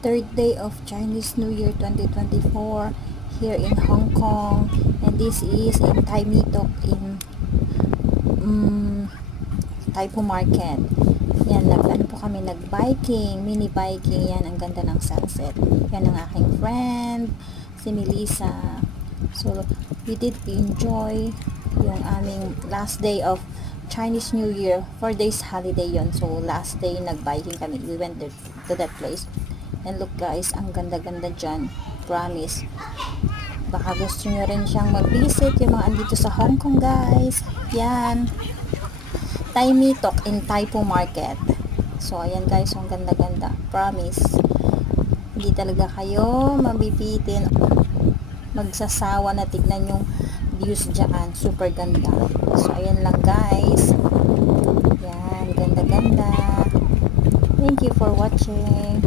third day of Chinese New Year 2024 here in Hong Kong, and this is in Tai Mi Tok in Tai Po Market. Yan, ano po kami, nag-biking, mini biking. Yan, ang ganda ng sunset. Yan ang aking friend, si Melissa. So, we did enjoy yung aming last day of Chinese New Year. 4 days holiday yon. So, last day, nag-biking kami. We went there, to that place. And look guys, ang ganda-ganda dyan. Promise. Baka gusto nyo rin siyang mag-visit, yung mga andito sa Hong Kong guys. Yan. Tai Mi Tok in Tai Po Market. So, ayan guys, ang ganda-ganda. Promise. Hindi talaga kayo mabibitin. Magsasawa na tignan yung views dyan. Super ganda. So, ayan lang guys. Yan, ganda-ganda. Thank you for watching.